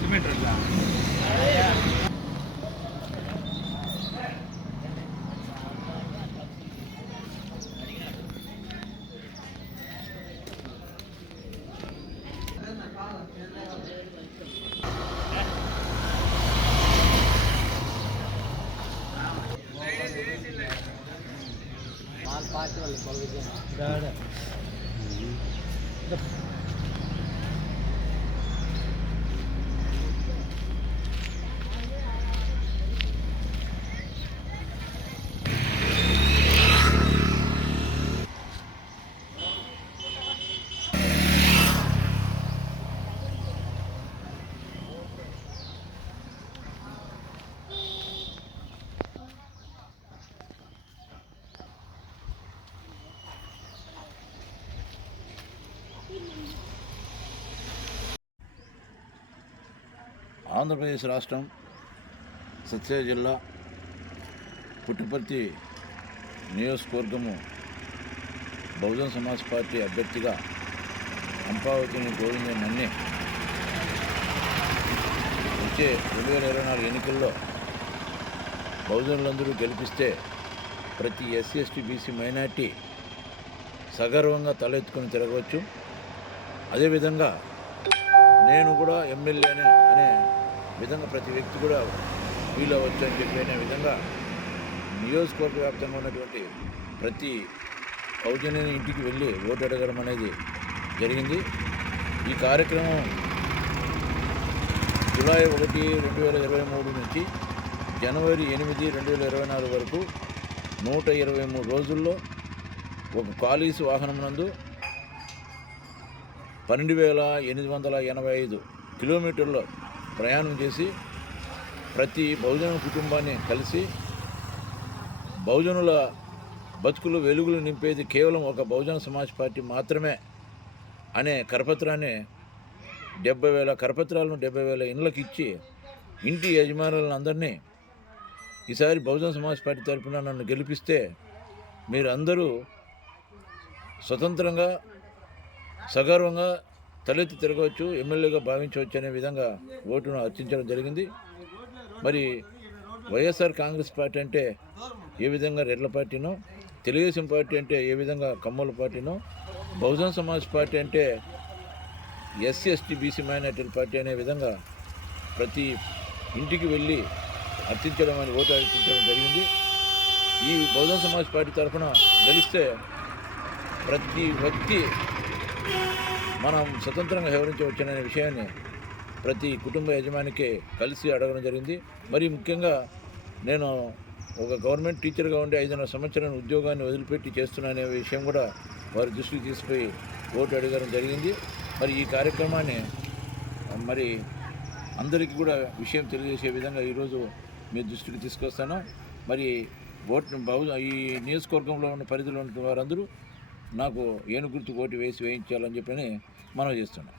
Cement రోడ్లా Andhra Pradesh రాష్ట్రం సత్యసాయి జిల్లా Puttaparthi నియోజకవర్గము Bahujan Samaj party అభ్యర్థిగా అంపావతిని గోవింద నన్నే వచ్చే 2024 ఎన్నికల్లో బహుజనులందరూ గెలిపిస్తే ప్రతి ఎస్సీ ఎస్టీ బీసీ మైనార్టీ సగర్వంగా తలెత్తుకొని తిరగవచ్చు. అదేవిధంగా నేను కూడా ఎమ్మెల్యే అనే విధంగా ప్రతి వ్యక్తి కూడా ఫీల్ అవ్వచ్చు అని చెప్పి అనే విధంగా నియోజకవర్గ వ్యాప్తంగా ఉన్నటువంటి ప్రతి బహుజనుని ఇంటికి వెళ్ళి ఓటు అడగడం అనేది జరిగింది. ఈ కార్యక్రమం జూలై 1, 2023 నుంచి జనవరి 8, 2024 వరకు 123 రోజుల్లో ఒక కాలీసు వాహనం నందు 12,885 కిలోమీటర్ల ప్రయాణం చేసి ప్రతి బహుజన కుటుంబాన్ని కలిసి బహుజనుల బతుకులు వెలుగులు నింపేది కేవలం ఒక బహుజన సమాజ్ పార్టీ మాత్రమే అనే కరపత్రాన్ని 70,000 కరపత్రాలను 70,000 ఇండ్లకు ఇచ్చి ఇంటి యజమానులను అందరినీ ఈసారి బహుజన సమాజ్ పార్టీ తరఫున నన్ను గెలిపిస్తే మీరు అందరూ స్వతంత్రంగా సగర్వంగా తలెత్తి తిరగవచ్చు, ఎమ్మెల్యేగా భావించవచ్చు అనే విధంగా ఓటును అర్చించడం జరిగింది. మరి వైఎస్ఆర్ కాంగ్రెస్ పార్టీ అంటే ఏ విధంగా రెడ్ల పార్టీనో, తెలుగుదేశం పార్టీ అంటే ఏ విధంగా కమ్మల పార్టీనో, బహుజన్ సమాజ్ పార్టీ అంటే ఎస్సీ ఎస్టీ బీసీ మైనార్టీల పార్టీ అనే విధంగా ప్రతి ఇంటికి వెళ్ళి అర్చించడం అని ఓటు అర్చించడం జరిగింది. ఈ బహుజన్ సమాజ్ పార్టీ తరఫున గెలిస్తే ప్రతి వ్యక్తి మనం స్వతంత్రంగా వ్యవహరించవచ్చనే విషయాన్ని ప్రతి కుటుంబ యజమానికి కలిసి అడగడం జరిగింది. మరి ముఖ్యంగా నేను ఒక గవర్నమెంట్ టీచర్గా ఉండి 5.5 సంవత్సరాల ఉద్యోగాన్ని వదిలిపెట్టి చేస్తున్నా అనే విషయం కూడా వారి దృష్టికి తీసుకుపోయి ఓటు అడగడం జరిగింది. మరి ఈ కార్యక్రమాన్ని మరి అందరికీ కూడా విషయం తెలియజేసే విధంగా ఈరోజు మీ దృష్టికి తీసుకొస్తాను. మరి ఈ నియోజకవర్గంలో ఉన్న పరిధిలో ఉన్న వారందరూ నాకు ఏనుగుర్తు ఓటు వేయించాలని చెప్పని మనం చేస్తున్నాం.